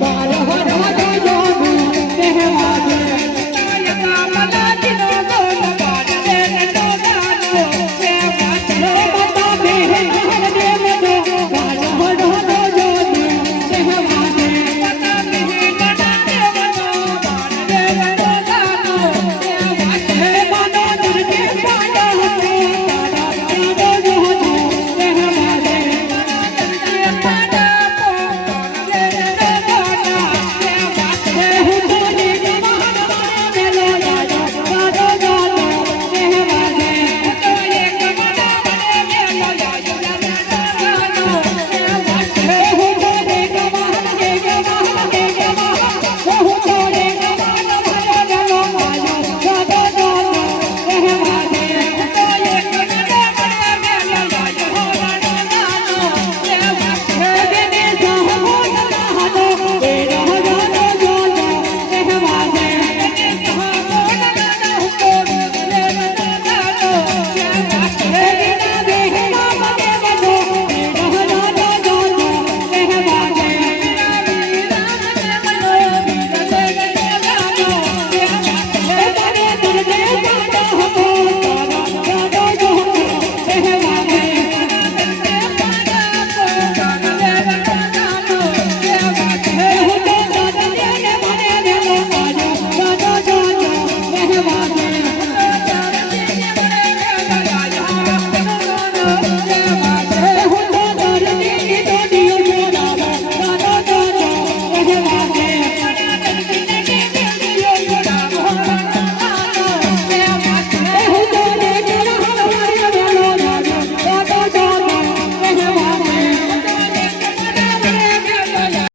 बारह